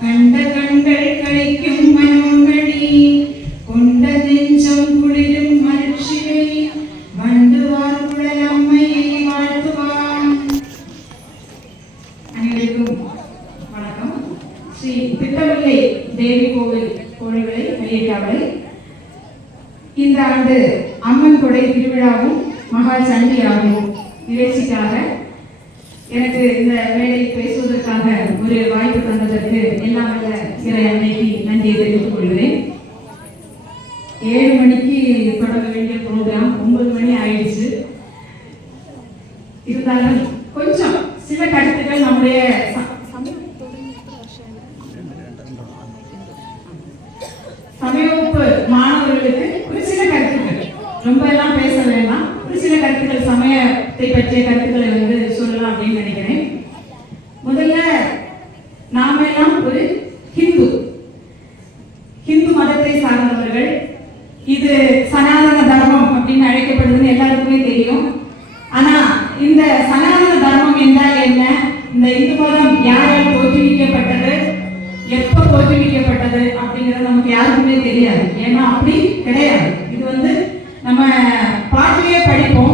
கண்ட கண்கள் கழிக்கும் மனோங்கடி கொண்ட நெஞ்சம் குளிரும் மகிழ்ச்சியை வண்டுவார் குழல் அம்மையை வாழ்த்துவான். அனைவருக்கும் வணக்கம். ஸ்ரீ இந்த ஆண்டு இருந்தாலும் கொஞ்சம் சில கருத்துக்கள் நம்முடைய சமயப்பு மாணவர்களுக்கு ஒரு சில கருத்துக்கள். ரொம்ப எல்லாம் பேச வேண்டாம். ஒரு சில கருத்துக்கள் சமயத்தை பற்றிய கருத்துக்கள் யாருக்குமே தெரியாது. ஏன்னா அப்படி கிடையாது. இது வந்து நம்ம பாட்டிலேயே படிப்போம்.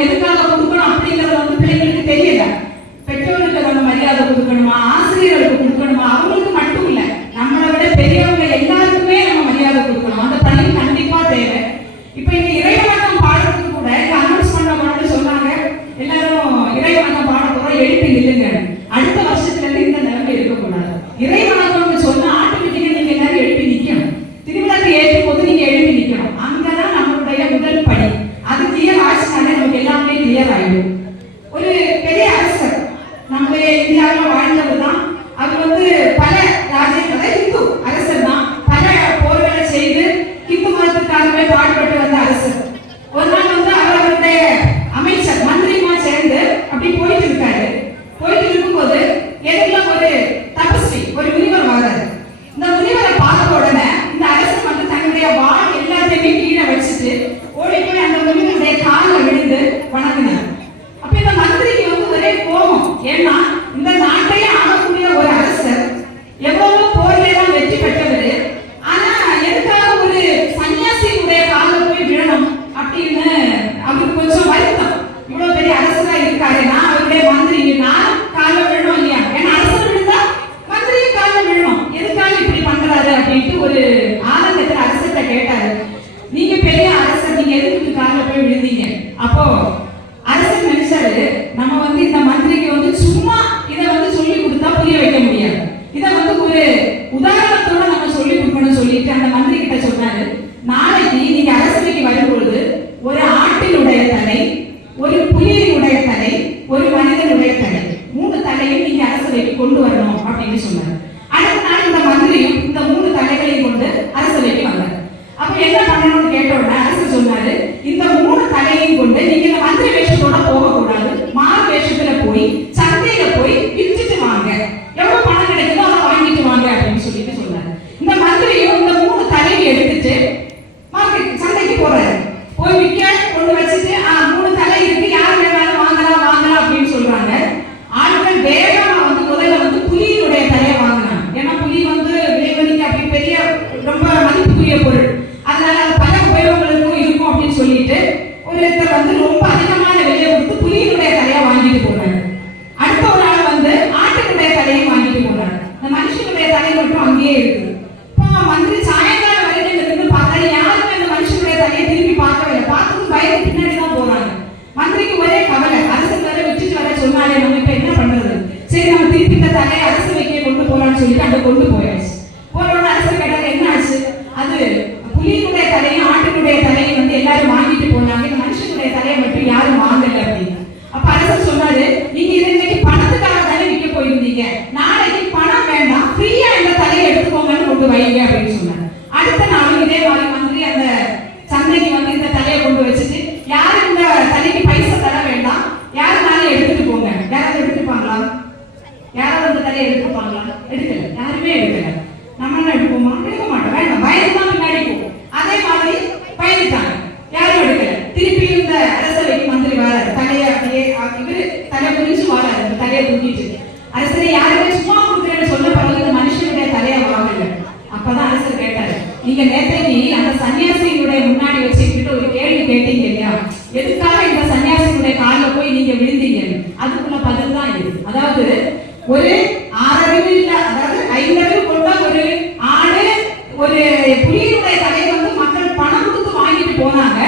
எதுக்காக கொடுக்கணும் அப்படிங்கிறத பண்ணணும்னு கேட்டோடனே அரசு சொன்னாரு இந்த மூணு தலையையும் கொண்டு நீங்க இந்த மந்திரி வேஷத்தோட போக corneta. ஒரு புலியினுடைய தலைவர் வந்து மக்கள் பணம் கொடுத்து வாங்கிட்டு போனாங்க.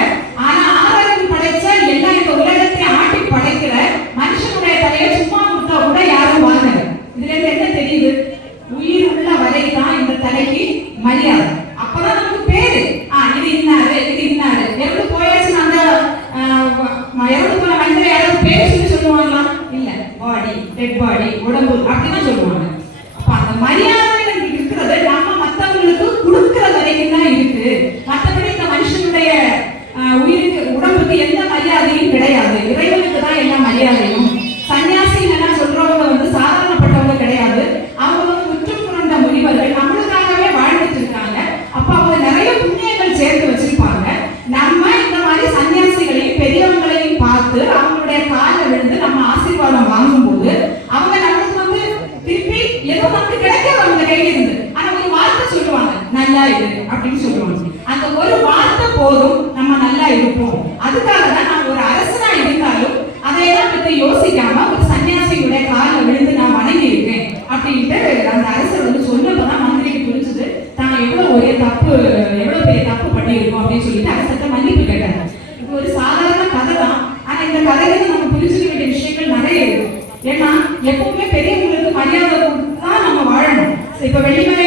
கதைகள் நம்ம புரிஞ்சுக்க வேண்டிய விஷயங்கள் நிறைய இருக்கு. ஏன்னா எப்பவுமே பெரியவங்களுக்கு மரியாதை கொடுத்து தான் நம்ம வாழணும். இப்போ வெளிமலை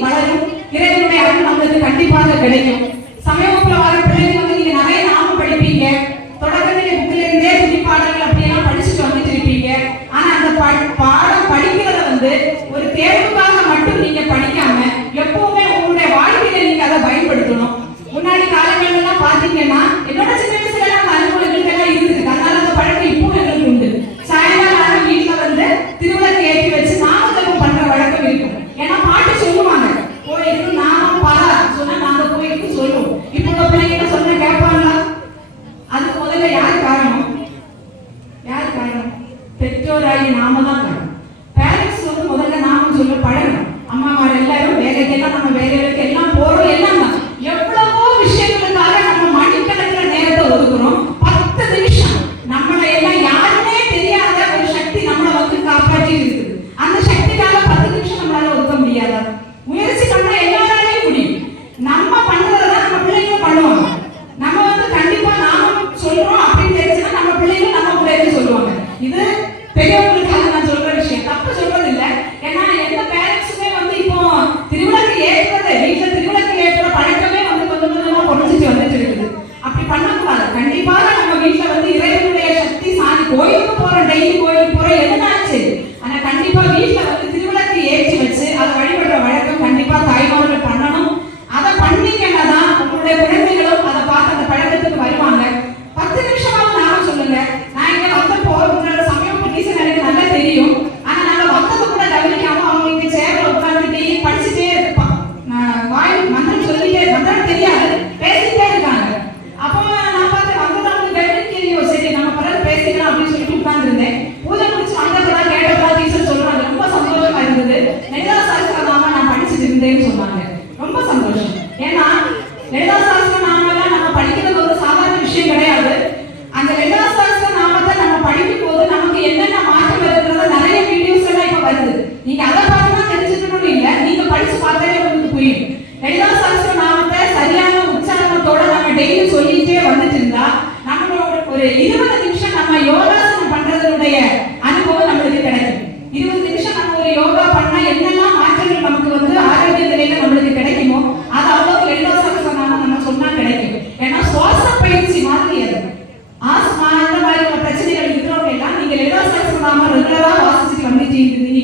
வளரும். இறைவனுடைய அருள் நம்மளுக்கு கண்டிப்பாக கிடைக்கும். சமயபுரம் തെറ്റോരായി നാമതാക്കൾ వెళ్ళిపోయి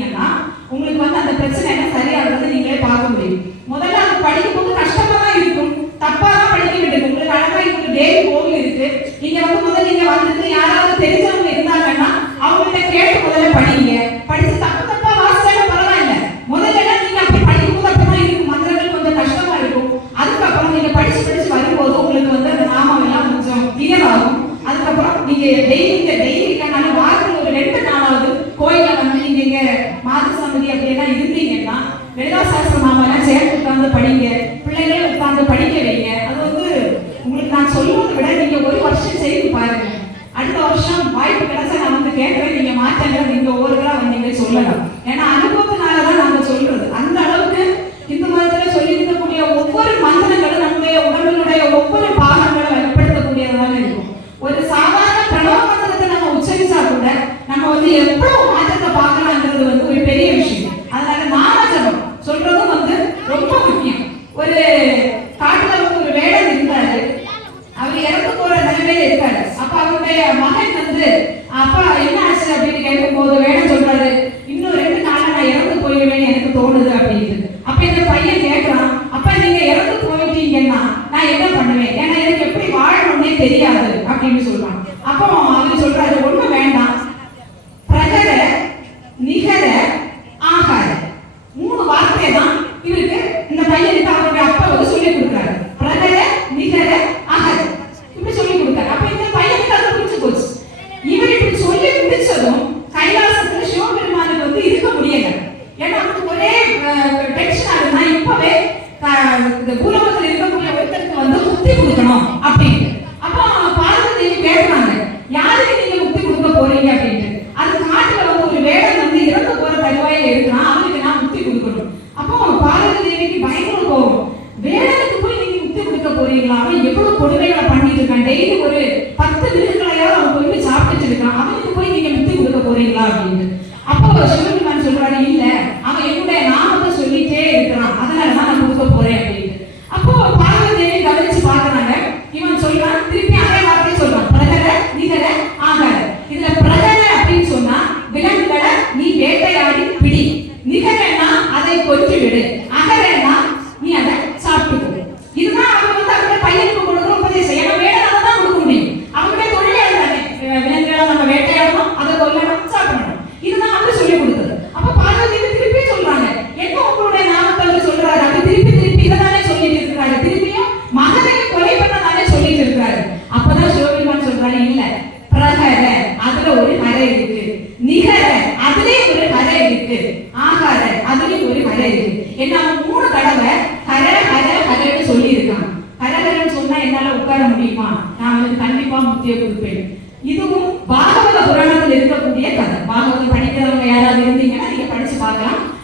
போனீங்கன்னா உங்களுக்கு வந்து அந்த பிரச்சனை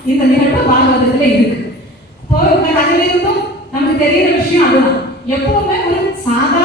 இந்த நிகழ்வு பாகவதத்துல இருக்கு. இப்போ இந்த கதையில இருந்தும் நமக்கு தெரியிற விஷயம் அதுதான். எப்பவுமே ஒரு சாதாரண